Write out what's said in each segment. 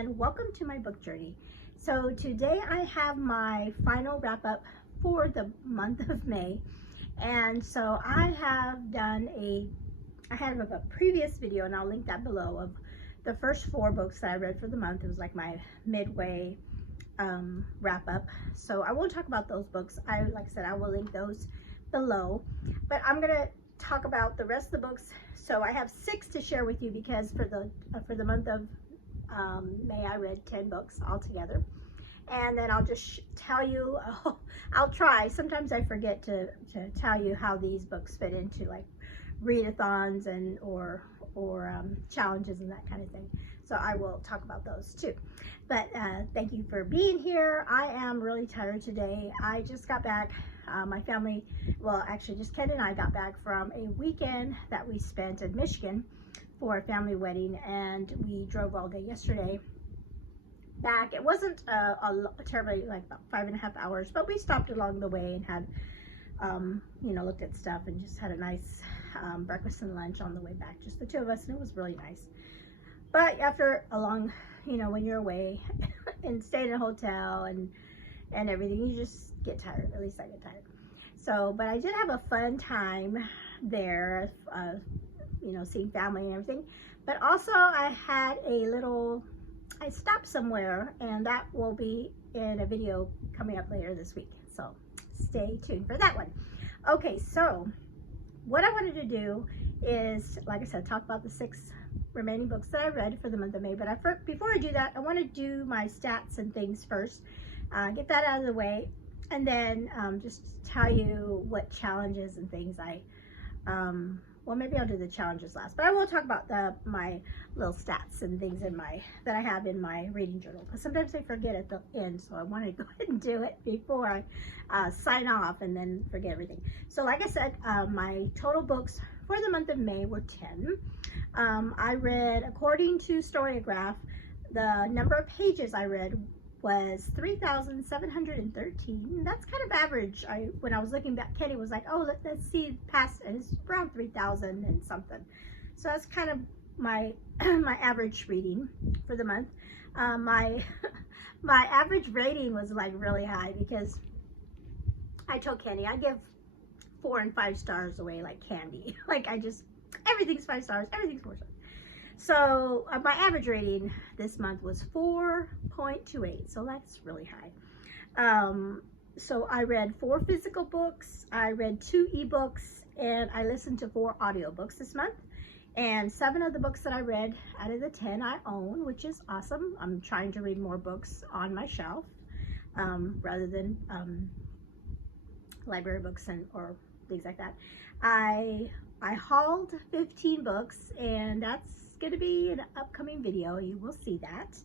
and welcome to my book journey. So today I have my final wrap up for the month of May, and so I have a previous video, and I'll link that below, of the first 4 books that I read for the month. It was like my midway wrap up, so I won't talk about those books. Like I said, I will link those below, but I'm gonna talk about the rest of the books. So I have 6 to share with you because for the month of May I read 10 books altogether, and then I'll just tell you. I'll try. Sometimes I forget to tell you how these books fit into like readathons and or challenges and that kind of thing. So I will talk about those too. But thank you for being here. I am really tired today. I just got back. My family, well, actually just Ken and I got back from a weekend that we spent in Michigan for a family wedding, and we drove all day yesterday back. It wasn't terribly, like about 5.5 hours, but we stopped along the way and had looked at stuff and just had a nice breakfast and lunch on the way back, just the 2 of us, and it was really nice. But after a long, when you're away and staying in a hotel and everything, you just get tired. At least I get tired. So, but I did have a fun time there, seeing family and everything. But also I stopped somewhere, and that will be in a video coming up later this week. So stay tuned for that one. Okay, so what I wanted to do is, like I said, talk about the 6 remaining books that I read for the month of May. But before I do that, I want to do my stats and things first, get that out of the way, and then just tell you what challenges and things well, maybe I'll do the challenges last, but I will talk about my little stats and things that I have in my reading journal, because sometimes I forget at the end, so I want to go ahead and do it before I sign off and then forget everything. So like I said, my total books for the month of May were 10. I read, according to Storygraph, the number of pages I read was 3,713. That's kind of average. When I was looking back, Kenny was like, oh, let's see past, and it's around 3,000 and something. So that's kind of my my average reading for the month. My average rating was like really high, because I told Kenny I give 4 and 5 stars away like candy. Like everything's 5 stars, everything's 4 stars. So my average rating this month was 4.28, so that's really high. So I read 4 physical books, I read 2 ebooks, and I listened to 4 audiobooks this month. And 7 of the books that I read out of the 10 I own, which is awesome. I'm trying to read more books on my shelf, rather than library books or things like that. I hauled 15 books, and that's going to be an upcoming video. You will see that.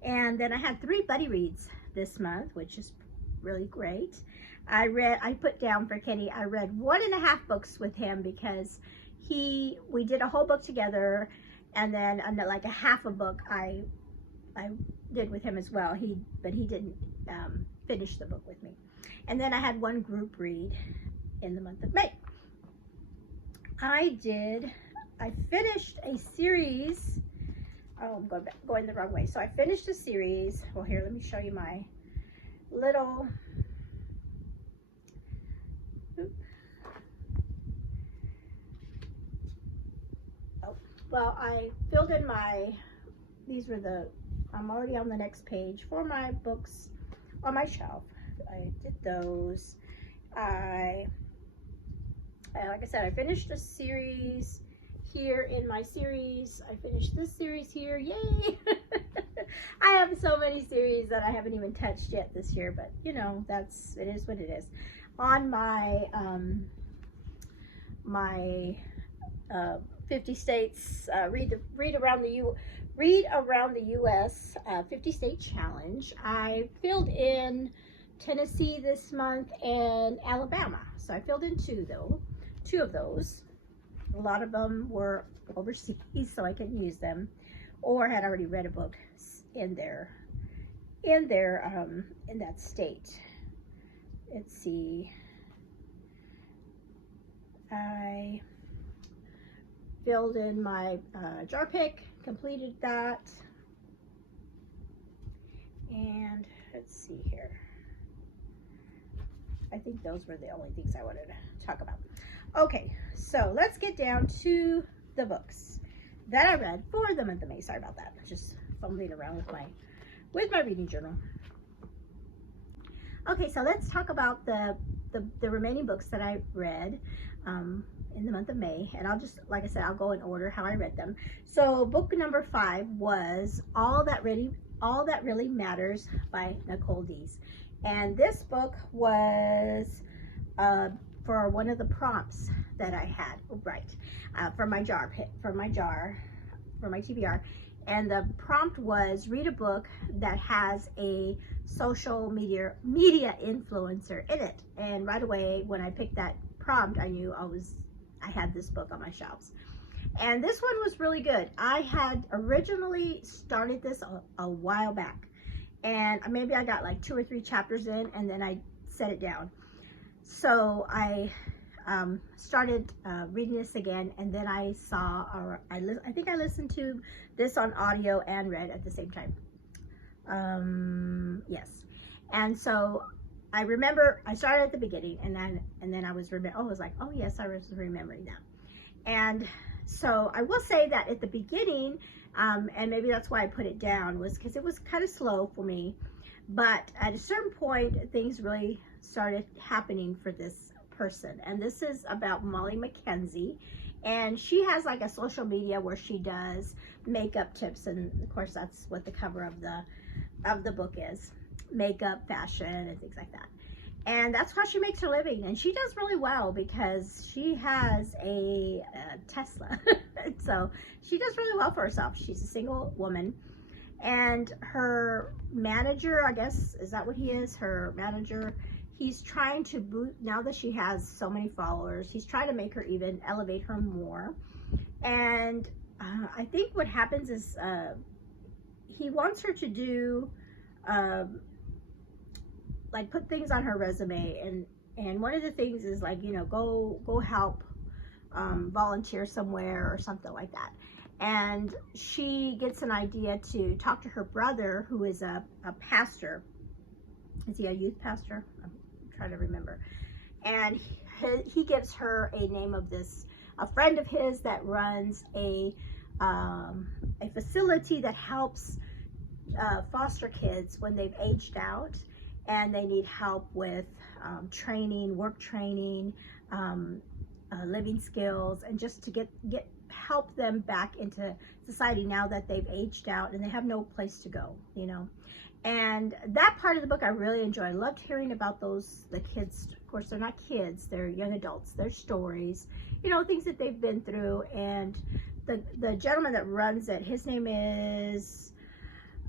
And then I had 3 buddy reads this month, which is really great. I put down for Kenny, I read 1.5 books with him, because we did a whole book together, and then like a half a book I did with him as well. But he didn't finish the book with me. And then I had 1 group read in the month of May. I finished a series. Oh, I'm going the wrong way. So I finished a series. Well, here, let me show you my little. Oh, well, I filled in I'm already on the next page for my books on my shelf. I did those. Like I said, I finished a series here in my series. I finished this series here. Yay! I have so many series that I haven't even touched yet this year, but it is what it is. On my 50 states read around the U.S. 50 state challenge, I filled in Tennessee this month and Alabama. So I filled in 2 of those. A lot of them were overseas, so I couldn't use them, or had already read a book in that state. Let's see. I filled in my jar pick, completed that. let's see here. I think those were the only things I wanted to talk about. Okay, so let's get down to the books that I read for the month of May. Sorry about that. Just fumbling around with my reading journal. Okay, so let's talk about the remaining books that I read in the month of May. And I'll just, like I said, I'll go in order how I read them. So book number 5 was All That Really Matters by Nicole Deese. And this book was for one of the prompts that I had, for my TBR. And the prompt was read a book that has a social media influencer in it. And right away, when I picked that prompt, I knew I had this book on my shelves. And this one was really good. I had originally started this a while back, and maybe I got like 2 or 3 chapters in, and then I set it down. So I started reading this again, and then I saw, I think I listened to this on audio and read at the same time. Yes. And so I remember I started at the beginning, and then I was like, oh yes, I was remembering that. And so I will say that at the beginning, and maybe that's why I put it down, was because it was kind of slow for me. But at a certain point, things really started happening for this person. And this is about Molly McKenzie. And she has like a social media where she does makeup tips. And of course, that's what the cover of the book is. Makeup, fashion, and things like that. And that's how she makes her living. And she does really well because she has a Tesla. So she does really well for herself. She's a single woman. And her manager, I guess, is that what he is? Her manager, he's trying to boost, now that she has so many followers, he's trying to make her even elevate her more. And I think what happens is he wants her to do like put things on her resume, and one of the things is like, you know, go help volunteer somewhere or something like that. And she gets an idea to talk to her brother, who is a pastor. Is he a youth pastor? I'm trying to remember. And he gives her a name of a friend of his that runs a facility that helps foster kids when they've aged out and they need help with training, work training, living skills, and just to help them back into society now that they've aged out and they have no place to go, you know. And that part of the book I really enjoyed. I loved hearing about the kids. Of course, they're not kids, they're young adults, their stories, you know, things that they've been through. And the gentleman that runs it, his name is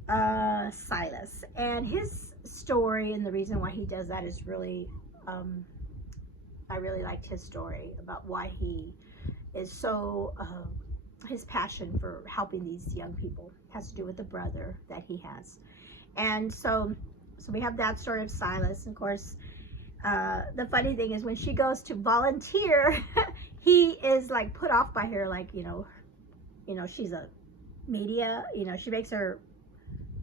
Silas, and his story and the reason why he does that is really, I really liked his story about why he is so, his passion for helping these young people has to do with the brother that he has. And so we have that story of Silas. And of course, the funny thing is when she goes to volunteer, he is like put off by her, like, you know, she's a media, you know, she makes her,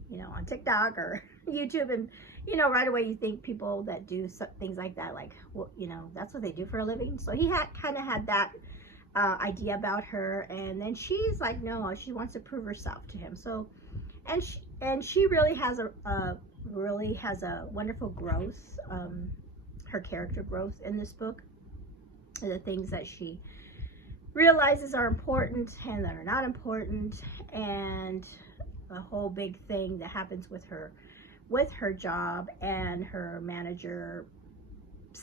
you know, on TikTok or YouTube, and, you know, right away you think people that do things like that, like, well, you know, that's what they do for a living. So he kind of had that idea about her, and then she's like, no, she wants to prove herself to him. So, and she really has a wonderful growth, her character growth in this book, and the things that she realizes are important and that are not important, and a whole big thing that happens with her job and her manager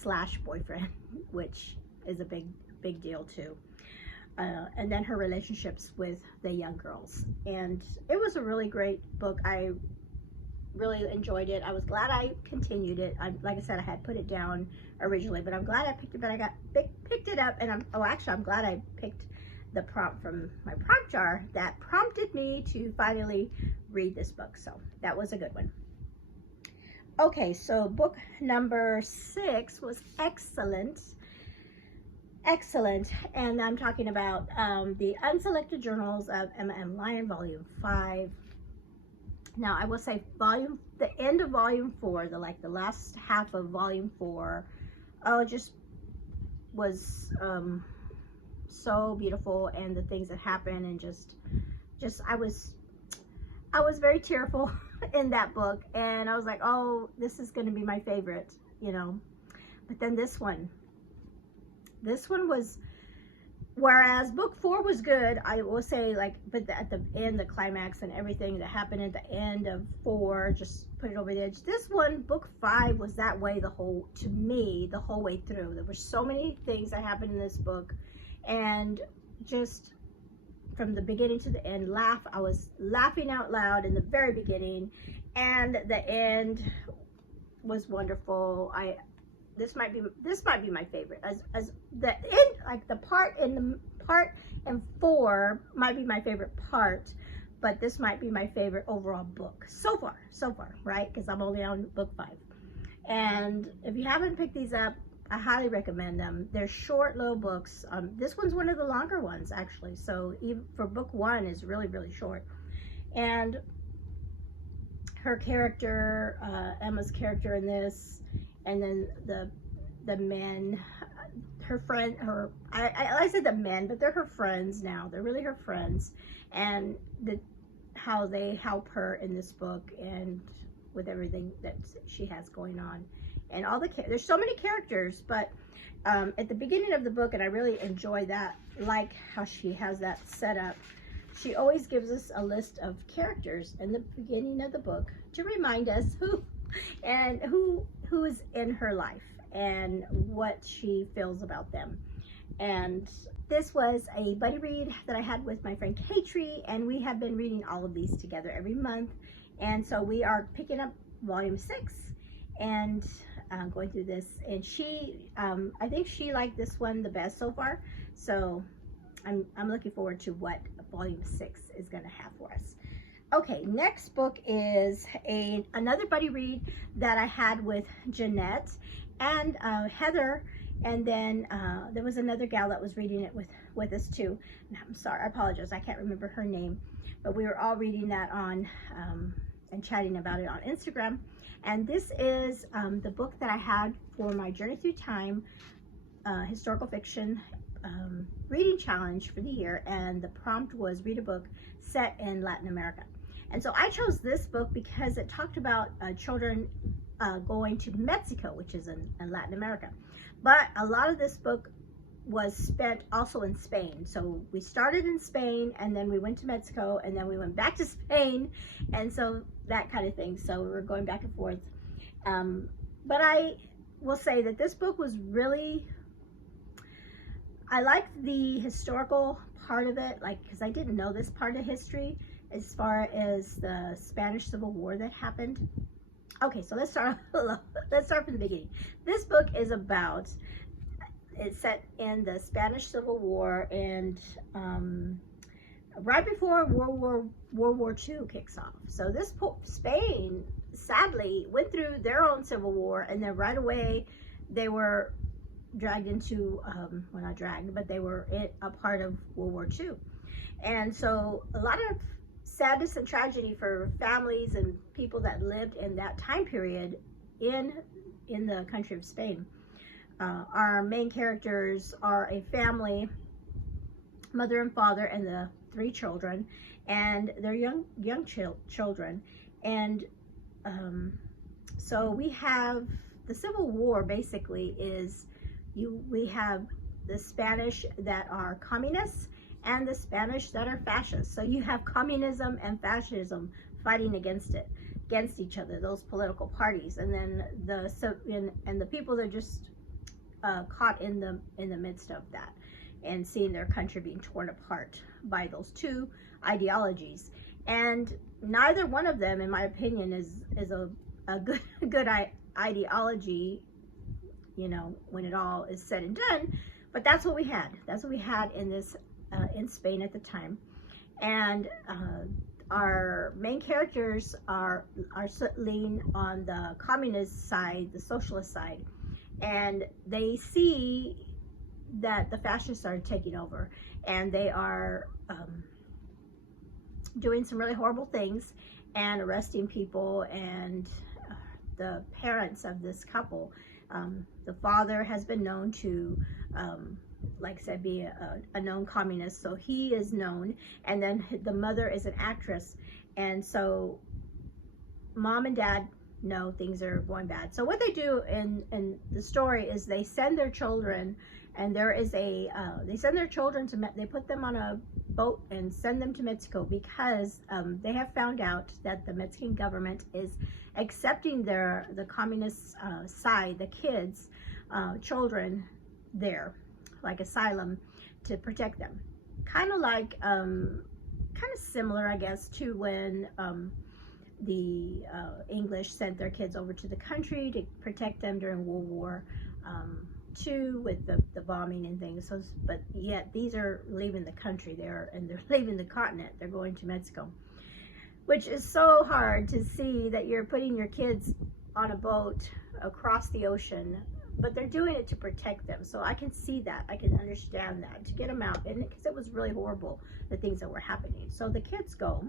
/ boyfriend, which is a big deal too. And then her relationships with the young girls. And it was a really great book. I really enjoyed it. I was glad I continued it. Like I said, I had put it down originally, but I'm glad I picked it. But I picked it up, and I'm glad I picked the prompt from my prompt jar that prompted me to finally read this book. So that was a good one. Okay, so book number 6 was excellent, and I'm talking about the Unselected Journals of Emma M. Lyon, Volume 5. Now, I will say the end of volume 4, the last half of volume 4, oh, it just was so beautiful, and the things that happened, and just I was very tearful in that book, and I was like, oh, this is going to be my favorite, you know. But then this one was, whereas book 4 was good, I will say, like, but at the end, the climax and everything that happened at the end of 4 just put it over the edge. This one, book 5, was that way to me, the whole way through. There were so many things that happened in this book, and just from the beginning to the end, I was laughing out loud in the very beginning, and the end was wonderful. This might be my favorite, as the end, like the part in 4 might be my favorite part, but this might be my favorite overall book so far, right? Because I'm only on book 5. And if you haven't picked these up, I highly recommend them. They're short little books. This one's one of the longer ones, actually, so even for book 1 is really, really short. And her character, Emma's character in this, and then the men, her friend, I said the men, but they're her friends now. They're really her friends, and how they help her in this book, and with everything that she has going on, and there's so many characters. But at the beginning of the book, and I really enjoy that, like how she has that set up. She always gives us a list of characters in the beginning of the book to remind us who is in her life and what she feels about them. And this was a buddy read that I had with my friend Katrie, and we have been reading all of these together every month. And so we are picking up volume 6 and going through this. And I think she liked this one the best so far. So I'm looking forward to what volume 6 is going to have for us. Okay, next book is another buddy read that I had with Jeanette and Heather, and then there was another gal that was reading it with us too. And I'm sorry, I apologize, I can't remember her name, but we were all reading that on and chatting about it on Instagram. And this is the book that I had for my Journey Through Time historical fiction reading challenge for the year, and the prompt was read a book set in Latin America. And so I chose this book because it talked about children going to Mexico, which is in Latin America. But a lot of this book was spent also in Spain. So we started in Spain, and then we went to Mexico, and then we went back to Spain, and so that kind of thing. So we were going back and forth. But I will say that this book was really, I liked the historical part of it, like, because I didn't know this part of history as far as the Spanish Civil War that happened. Okay, so let's start from the beginning. This book is it's set in the Spanish Civil War, and right before World War II kicks off. So Spain sadly went through their own civil war, and then right away they were dragged into, well, not dragged, but they were a part of World War II. And so a lot of sadness and tragedy for families and people that lived in that time period in the country of Spain. Our main characters are a family, mother and father, and the 3 children, and they're young children. And so we have the Civil War. Basically we have the Spanish that are communists and the Spanish that are fascists. So you have communism and fascism fighting against each other, those political parties, and then the people that are just caught in the midst of that, and seeing their country being torn apart by those 2 ideologies. And neither one of them, in my opinion, is a good ideology, you know, when it all is said and done. But that's what we had. That's what we had in this in Spain at the time. And our main characters are lean on the communist side, the socialist side, and they see that the fascists are taking over, and they are doing some really horrible things, and arresting people, and the parents of this couple. The father has been known to, like I said, be a known communist, so he is known, and then the mother is an actress, and so mom and dad know things are going bad. So what they do in the story is they send their children, and there is a they send their children to they put them on a boat and send them to Mexico, because they have found out that the Mexican government is accepting the communist side, the kids, children there, like asylum, to protect them. Kind of like kind of similar, I guess, to when the English sent their kids over to the country to protect them during World War II with the bombing and things. So, but yet these are leaving the country there, and they're leaving the continent. They're going to Mexico, which is so hard to see that you're putting your kids on a boat across the ocean, but they're doing it to protect them. So I can see that. I can understand that, to get them out, and because it was really horrible, the things that were happening. So the kids go.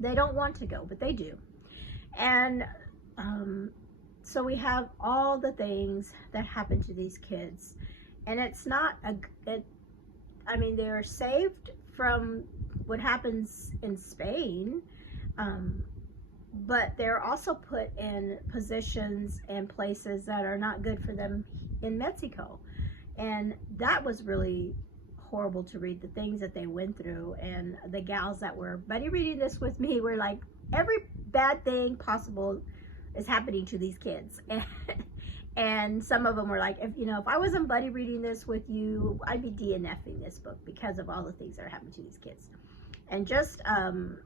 They don't want to go, but they do. And so we have all the things that happen to these kids, and it's not I mean, they're saved from what happens in Spain, but they're also put in positions and places that are not good for them in Mexico. And that was really horrible to read, the things that they went through. And the gals that were buddy reading this with me were like, every bad thing possible is happening to these kids. And some of them were like, if I wasn't buddy reading this with you, I'd be DNFing this book because of all the things that are happening to these kids. And just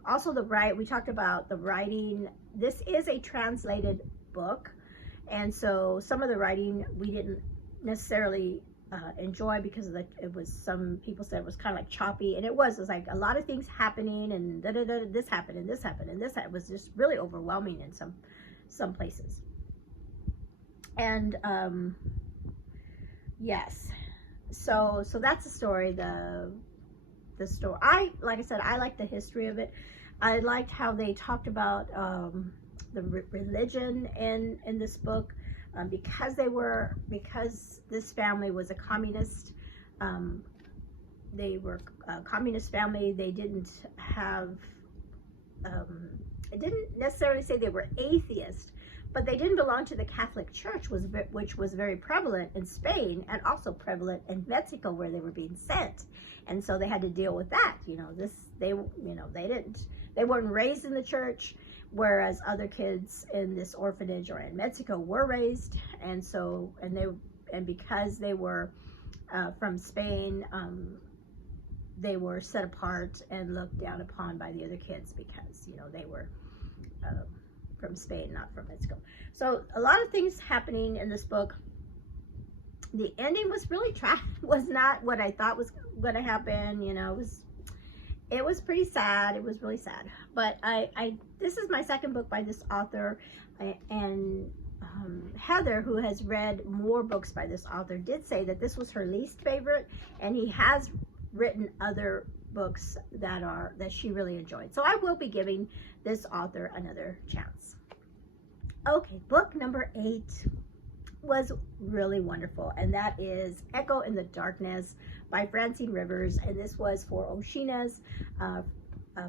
also we talked about the writing. This is a translated book, and so some of the writing we didn't necessarily enjoy, because of some people said it was kind of like choppy, and it was like a lot of things happening, and this happened, and this happened, and this happened. It was just really overwhelming in some places. And yes, so that's the story. The story, like I said, I liked the history of it. I liked how they talked about the religion in this book, because this family was a communist. They were a communist family. They didn't have it didn't necessarily say they were atheist, but they didn't belong to the Catholic Church, which was very prevalent in Spain, and also prevalent in Mexico, where they were being sent. And so they had to deal with that. They weren't raised in the church, whereas other kids in this orphanage or in Mexico were raised. And so, and because they were from Spain, they were set apart and looked down upon by the other kids, because they were from Spain, not from Mexico. So a lot of things happening in this book. The ending was really was not what I thought was going to happen. It was pretty sad. It was really sad. But this is my second book by this author, and Heather, who has read more books by this author, did say that this was her least favorite, and he has written other books that she really enjoyed. So I will be giving this author another chance. Okay, book number 8 was really wonderful, and that is Echo in the Darkness by Francine Rivers, and this was for Oshina's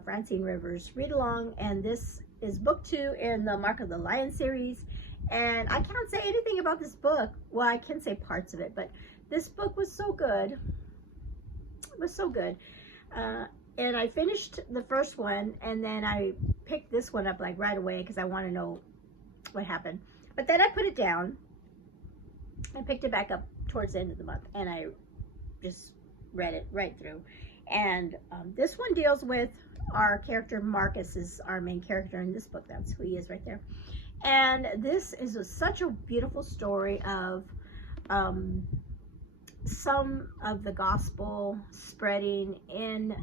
Francine Rivers read along, and this is book 2 in the Mark of the Lion series. And I can't say anything about this book. Well, I can say parts of it, but this book was so good. It was so good. And I finished the first one, and then I picked this one up like right away, because I want to know what happened. But then I put it down. I picked it back up towards the end of the month, and I just read it right through. And this one deals with our character. Marcus is our main character in this book. That's who he is right there. And this is such a beautiful story of some of the gospel spreading in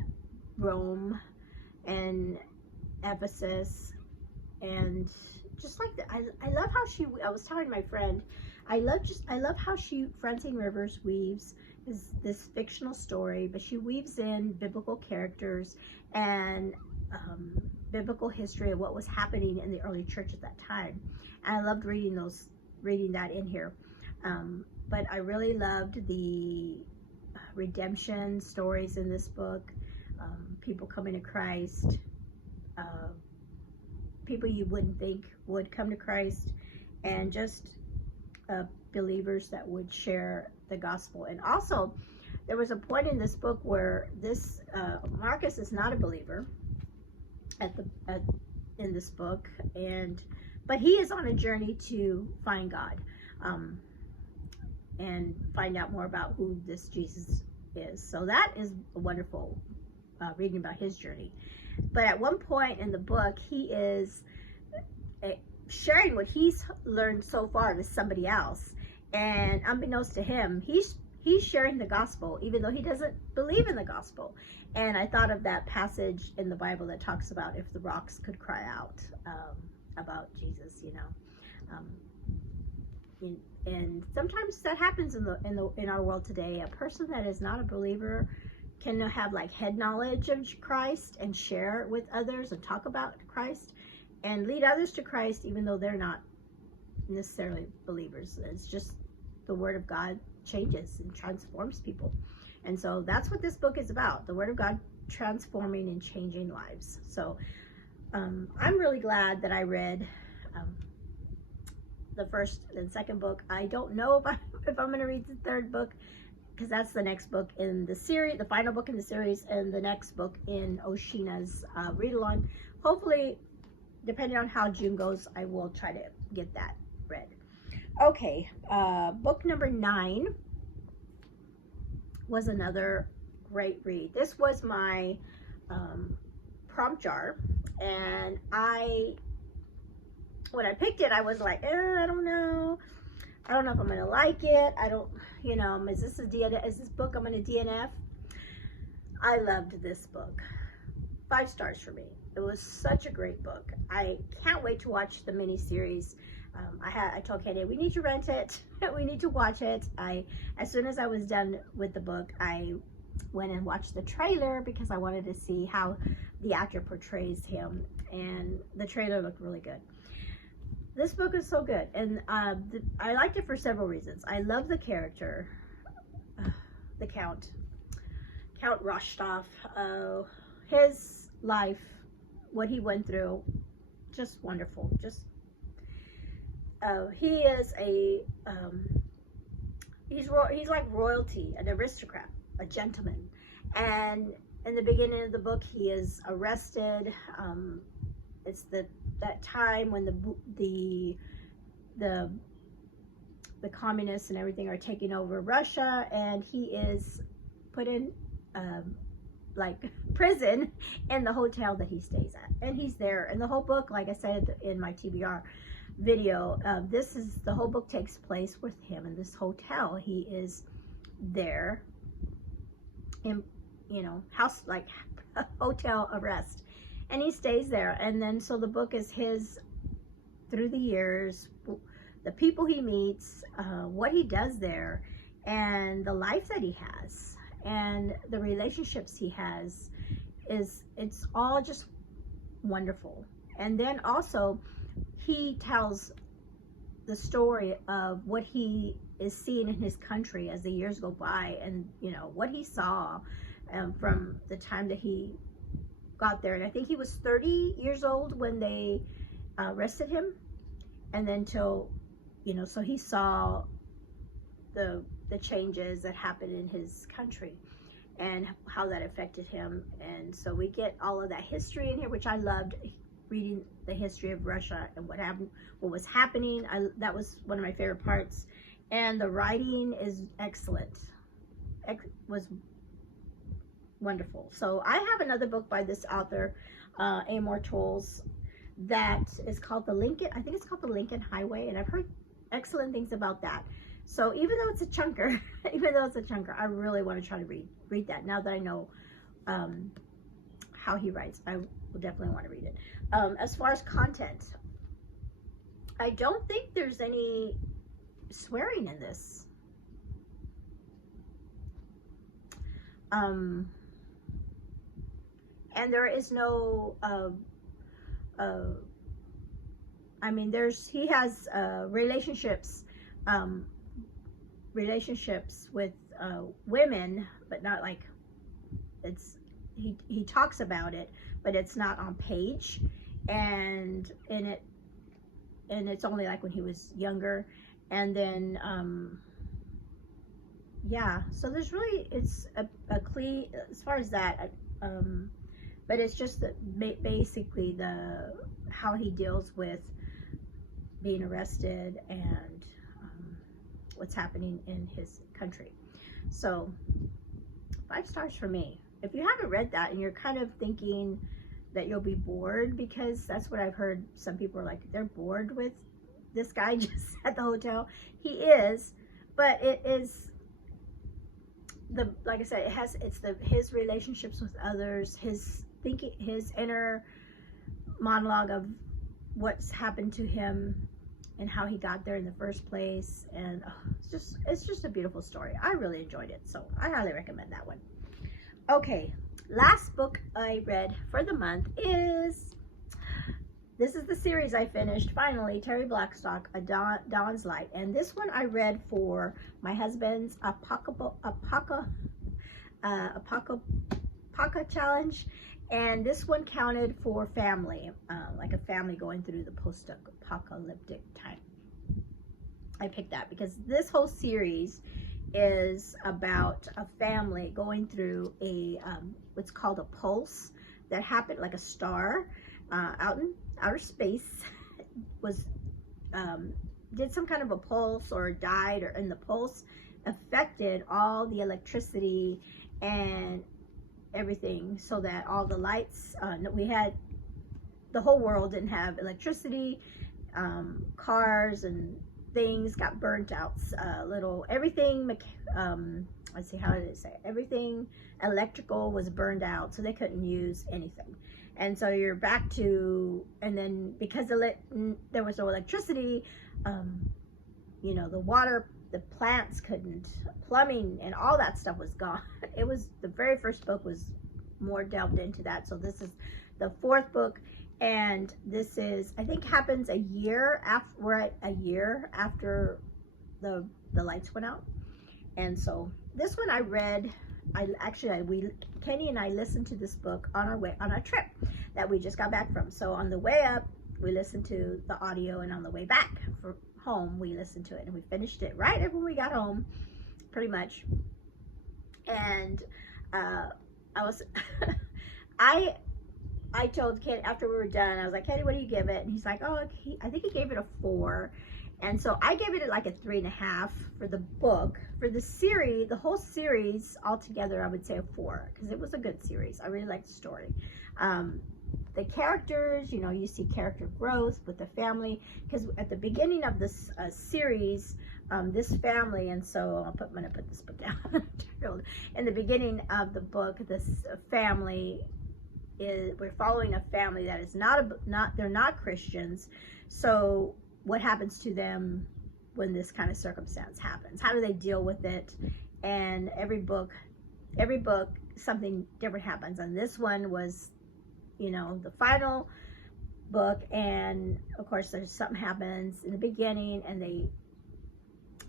Rome and Ephesus. And just like I love how I was telling my friend, I love how Francine Rivers weaves this fictional story, but she weaves in biblical characters and biblical history of what was happening in the early church at that time. And I loved reading that in here. But I really loved the redemption stories in this book. People coming to Christ, people you wouldn't think would come to Christ, and just believers that would share the gospel. And also, there was a point in this book where this Marcus is not a believer in this book, but he is on a journey to find God, and find out more about who this Jesus is. So that is a wonderful reading about his journey. But at one point in the book, he is sharing what he's learned so far with somebody else, and unbeknownst to him, he's sharing the gospel even though he doesn't believe in the gospel. And I thought of that passage in the Bible that talks about if the rocks could cry out about Jesus, and sometimes that happens in our world today. A person that is not a believer can have like head knowledge of Christ and share with others and talk about Christ and lead others to Christ even though they're not necessarily believers. It's just the Word of God changes and transforms people. And so that's what this book is about, the Word of God transforming and changing lives. So I'm really glad that I read the first and second book. I don't know if I'm going to read the third book, because that's the next book in the series, the final book in the series, and the next book in Oshina's read-along. Hopefully, depending on how June goes, I will try to get that read. Okay, book number 9 was another great read. This was my prompt jar, and when I picked it, I was like, I don't know if I'm gonna like it. I don't, is this book I'm gonna DNF? I loved this book. 5 stars for me. It was such a great book. I can't wait to watch the miniseries. I told Katie, we need to rent it. We need to watch it. As soon as I was done with the book, I went and watched the trailer because I wanted to see how the actor portrays him, and the trailer looked really good. This book is so good, and I liked it for several reasons. I love the character, the Count Rostov. His life, what he went through, just wonderful. He is he's like royalty, an aristocrat, a gentleman. And in the beginning of the book, he is arrested. It's that time when the communists and everything are taking over Russia, and he is put in like prison in the hotel that he stays at, and he's there. And the whole book, like I said in my TBR video, the whole book takes place with him in this hotel. He is there in house, like hotel arrest, and he stays there. And then so the book is his through the years, the people he meets, what he does there, and the life that he has, and the relationships he has. It's all just wonderful. And then also he tells the story of what he is seeing in his country as the years go by, and what he saw from the time that he got there. And I think he was 30 years old when they arrested him, and then so he saw the changes that happened in his country and how that affected him. And so we get all of that history in here, which I loved, reading the history of Russia and what was happening. That was one of my favorite parts. And the writing is excellent. Was wonderful. So I have another book by this author, Amor Towles, that is called the Lincoln Highway, and I've heard excellent things about that. So even though it's a chunker, I really want to try to read that now that I know how he writes. I will definitely want to read it. As far as content, I don't think there's any swearing in this. And there is no I mean, he has um, relationships with women, but not like it's he talks about it, but it's not on page, and it's only like when he was younger, and then yeah. So there's really it's a clean as far as that, but it's just basically the how he deals with being arrested and what's happening in his country. So 5 stars for me. If you haven't read that and you're kind of thinking that you'll be bored, because that's what I've heard, some people are like they're bored with this guy just at the hotel. He is, but it is like I said, it's his relationships with others, his thinking, his inner monologue of what's happened to him and how he got there in the first place, and it's just a beautiful story. I really enjoyed it, so I highly recommend that one. Okay, last book I read for the month is the series I finished finally, Terry Blackstock, A Dawn's Light, and this one I read for my husband's Apocka challenge, and this one counted for family, like a family going through the post-apocalyptic time. I picked that because this whole series is about a family going through a what's called a pulse that happened, like a star out in outer space was did some kind of a pulse or died, and the pulse affected all the electricity and everything, so that all the lights we had, the whole world didn't have electricity, cars and things got burnt out, everything, let's see, how did it say, everything electrical was burned out, so they couldn't use anything. And so you're back to, and then because there was no electricity, the water, the plants couldn't, plumbing and all that stuff was gone. It was, the very first book was more delved into that. So this is the 4th book, and this is, I think, happens a year after, we're at a year after the lights went out. And so this one I read, Kenny and I listened to this book on our trip that we just got back from. So on the way up, we listened to the audio, and on the way back for home, we listened to it, and we finished it right when we got home, pretty much. And I was, I told Kenny after we were done, I was like, Kenny, what do you give it? And he's like, oh, I think he gave it a 4. And so I gave it like a 3.5 for the book. For the series, the whole series altogether, I would say a 4, because it was a good series. I really liked the story. The characters, you see character growth with the family, because at the beginning of this series, this family, and so I'm going to put this book down. In the beginning of the book, this family we're following a family that is they're not Christians. So what happens to them when this kind of circumstance happens? How do they deal with it? And every book something different happens, and this one was the final book, and of course there's something happens in the beginning, and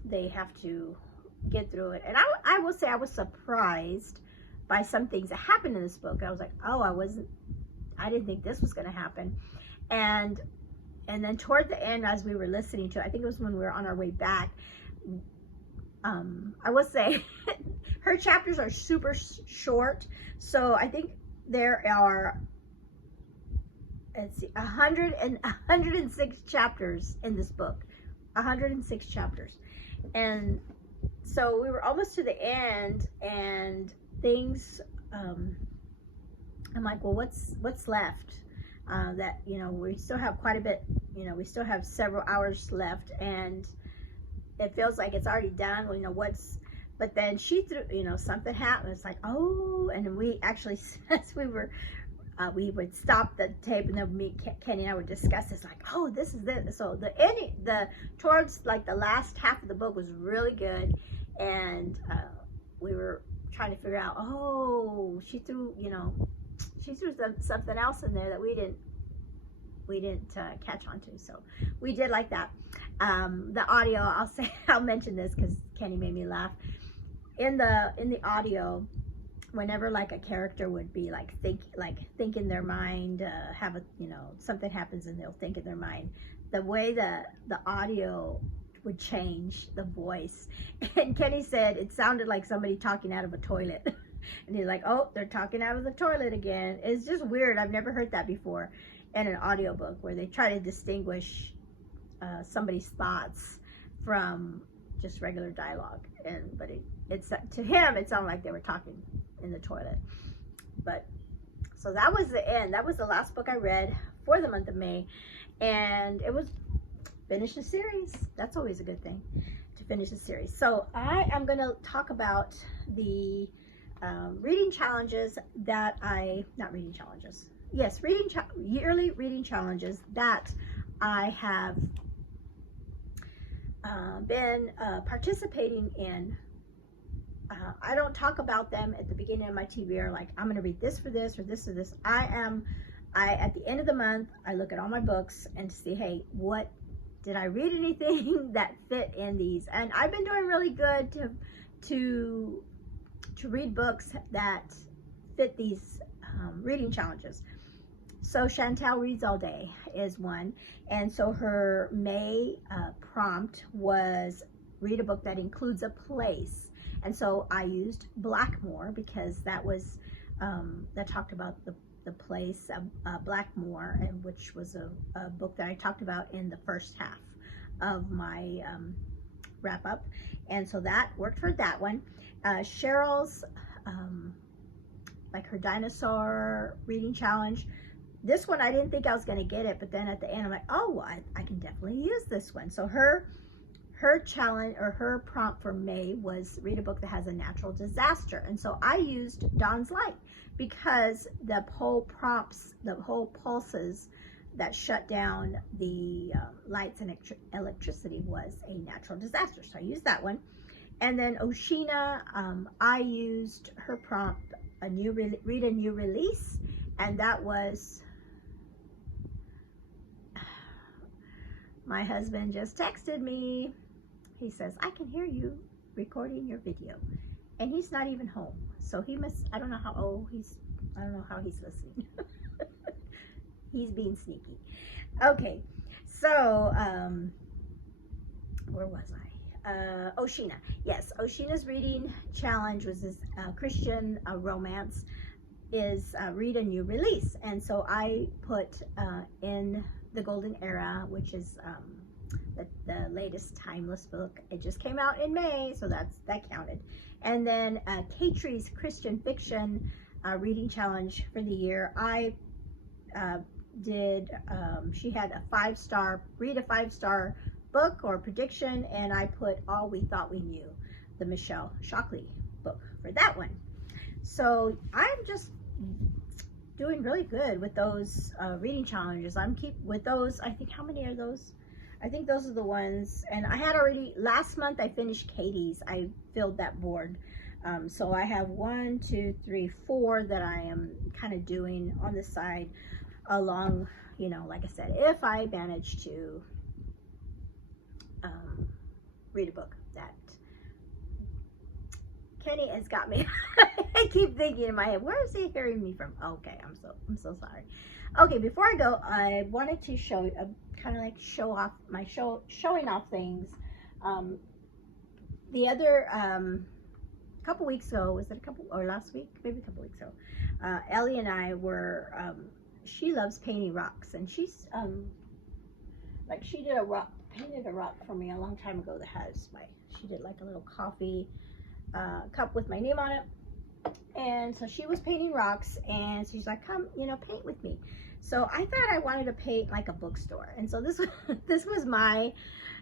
they have to get through it. And I will say I was surprised by some things that happened in this book. I was like, oh, I didn't think this was going to happen. And then toward the end, as we were listening to it, I think it was when we were on our way back, I will say her chapters are super short. So I think there are, let's see, 106 chapters in this book. 106 chapters. And so we were almost to the end, and things, I'm like, well, what's left? That, we still have quite a bit, we still have several hours left, and it feels like it's already done. But then she threw, something happened. It's like, oh, and then we actually, as we would stop the tape, and then Kenny and I would discuss this, like, oh, this is it. So towards like the last half of the book was really good, and we were trying to figure out, oh, she threw something else in there that we didn't catch on to. So we did like that. The audio, I'll mention this because Kenny made me laugh. In the audio, whenever like a character would be like think in their mind, have a, you know, something happens and they'll think in their mind, the way the audio would change the voice. And Kenny said it sounded like somebody talking out of a toilet. And he's like, oh, they're talking out of the toilet again. It's just weird. I've never heard that before in an audiobook where they try to distinguish somebody's thoughts from just regular dialogue. But it's to him, it sounded like they were talking in the toilet. But so that was the end. That was the last book I read for the month of May. And it was finish a series. That's always a good thing, to finish a series. So I am going to talk about the reading challenges that yearly reading challenges that I have been participating in. I don't talk about them at the beginning of my TBR, like I'm going to read this for this or this or this. At the end of the month, I look at all my books and see, hey, what did I read anything that fit in these? And I've been doing really good to read books that fit these reading challenges. So Chantel Reads All Day is one. And so her May prompt was read a book that includes a place. And so I used Blackmore because that was, that talked about the place, Blackmore, and which was a book that I talked about in the first half of my wrap up. And so that worked for that one. Cheryl's, like her dinosaur reading challenge. This one, I didn't think I was going to get it, but then at the end, I'm like, oh, well, I can definitely use this one. So her challenge, or her prompt for May, was read a book that has a natural disaster. And so I used Dawn's Light because the whole pulses that shut down the lights and electricity was a natural disaster. So I used that one. And then Oshina, I used her prompt, read a new release, and that was, my husband just texted me. He says, I can hear you recording your video. And he's not even home. So he must, I don't know how he's listening. He's being sneaky. Okay, so, where was I? Oshina. Yes, Oshina's reading challenge was this Christian romance is read a new release. And so I put in The Golden Era, which is the latest timeless book. It just came out in May, so that counted. And then Catrie's Christian fiction reading challenge for the year. I did, she had a 5-star, read a 5-star book or prediction, and I put All We Thought We Knew, the Michelle Shockley book, for that one. So I'm just doing really good with those reading challenges. With those, I think, how many are those? I think those are the ones. And I had already, last month I finished Katie's. I filled that board. So I have 1, 2, 3, 4 that I am kind of doing on the side along, you know, like I said, if I manage to read a book that Kenny has got me. I keep thinking in my head, where is he hearing me from? Okay, I'm so sorry. Okay, before I go, I wanted to show, kind of like showing off things. The other, couple weeks ago, or last week? Maybe a couple weeks ago, Ellie and I were, she loves painting rocks, and she's, like, she did painted a rock for me a long time ago that has she did like a little coffee cup with my name on it. And so she was painting rocks, and she's like, come, you know, paint with me. So I thought I wanted to paint like a bookstore. And so this was my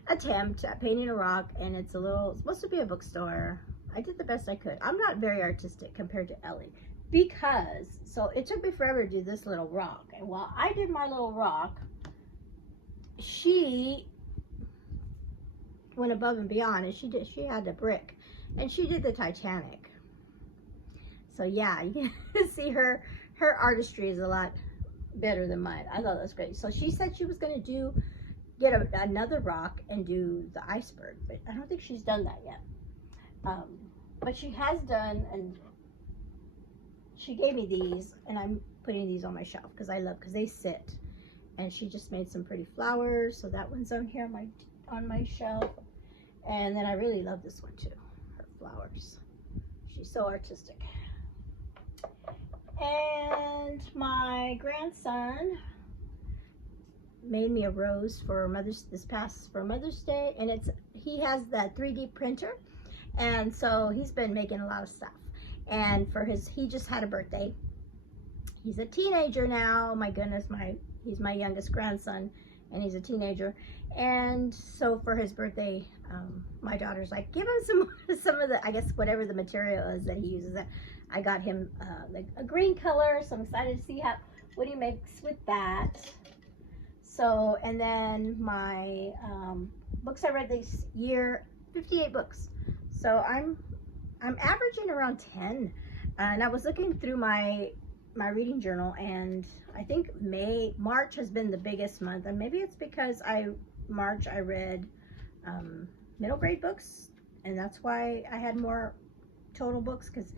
attempt at painting a rock, and it's supposed to be a bookstore. I did the best I could. I'm not very artistic compared to Ellie, so it took me forever to do this little rock. And while I did my little rock, she went above and beyond, and she had the brick, and she did the Titanic. So yeah, you can see her artistry is a lot better than mine. I thought that was great. So she said she was going to get another rock and do the iceberg, but I don't think she's done that yet. But she has done, and she gave me these, and I'm putting these on my shelf because because they sit. And she just made some pretty flowers, so that one's on here on my shelf. And then I really love this one too, her flowers. She's so artistic. And my grandson made me a rose for Mother's Day, and he has that 3D printer, and so he's been making a lot of stuff. And he just had a birthday. He's a teenager now. My goodness, he's my youngest grandson, and he's a teenager. And so for his birthday, my daughter's like, give him some of the, I guess, whatever the material is that he uses. I got him like a green color, so I'm excited to see what he makes with that. So, and then my books I read this year, 58 books. So I'm averaging around 10. And I was looking through my reading journal, and I think March has been the biggest month, and maybe it's because March I read middle grade books, and that's why I had more total books, because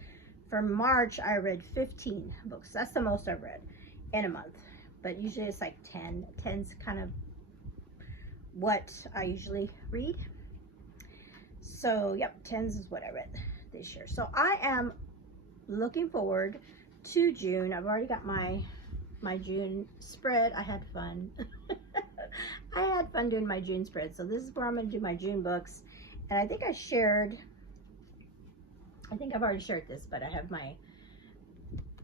for March I read 15 books. That's the most I've read in a month, but usually it's like 10. 10's kind of what I usually read. So yep, 10's is what I read this year. So I am looking forward to June. I've already got my June spread. I had fun. I had fun doing my June spread. So this is where I'm going to do my June books. And I think I've already shared this, but I have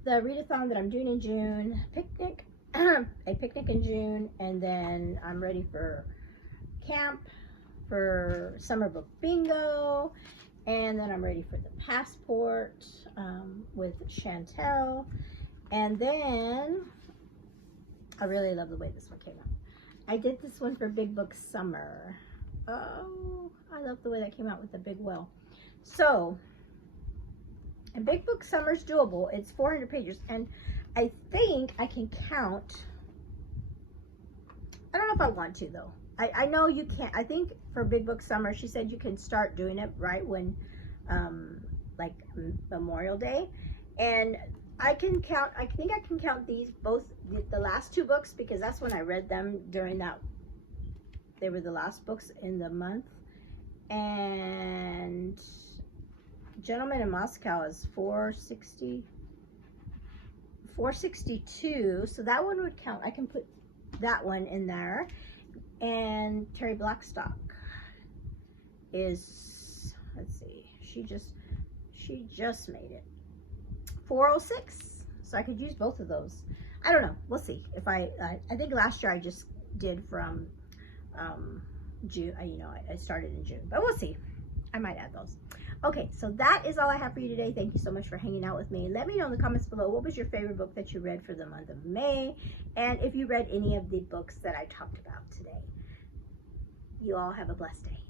the readathon that I'm doing in June, picnic, a picnic in June, and then I'm ready for camp, for summer book bingo, and then I'm ready for the passport with Chantel. And then I really love the way this one came out. I did this one for Big Book Summer. Oh, I love the way that came out with the big well. So, and Big Book Summer's doable. It's 400 pages, and I think I can count. I don't know if I want to though. I know you can't. I think for Big Book Summer, she said you can start doing it right when, like Memorial Day, and I can count. I think I can count these both the last two books, because that's when I read them during that. They were the last books in the month, and Gentleman in Moscow is 462. So that one would count. I can put that one in there. And Terry Blackstock is, let's see, she just made it 406. So I could use both of those. I don't know. We'll see. If I think last year I just did from June. I started in June, but we'll see. I might add those. Okay, so that is all I have for you today. Thank you so much for hanging out with me. Let me know in the comments below, what was your favorite book that you read for the month of May? And if you read any of the books that I talked about today. You all have a blessed day.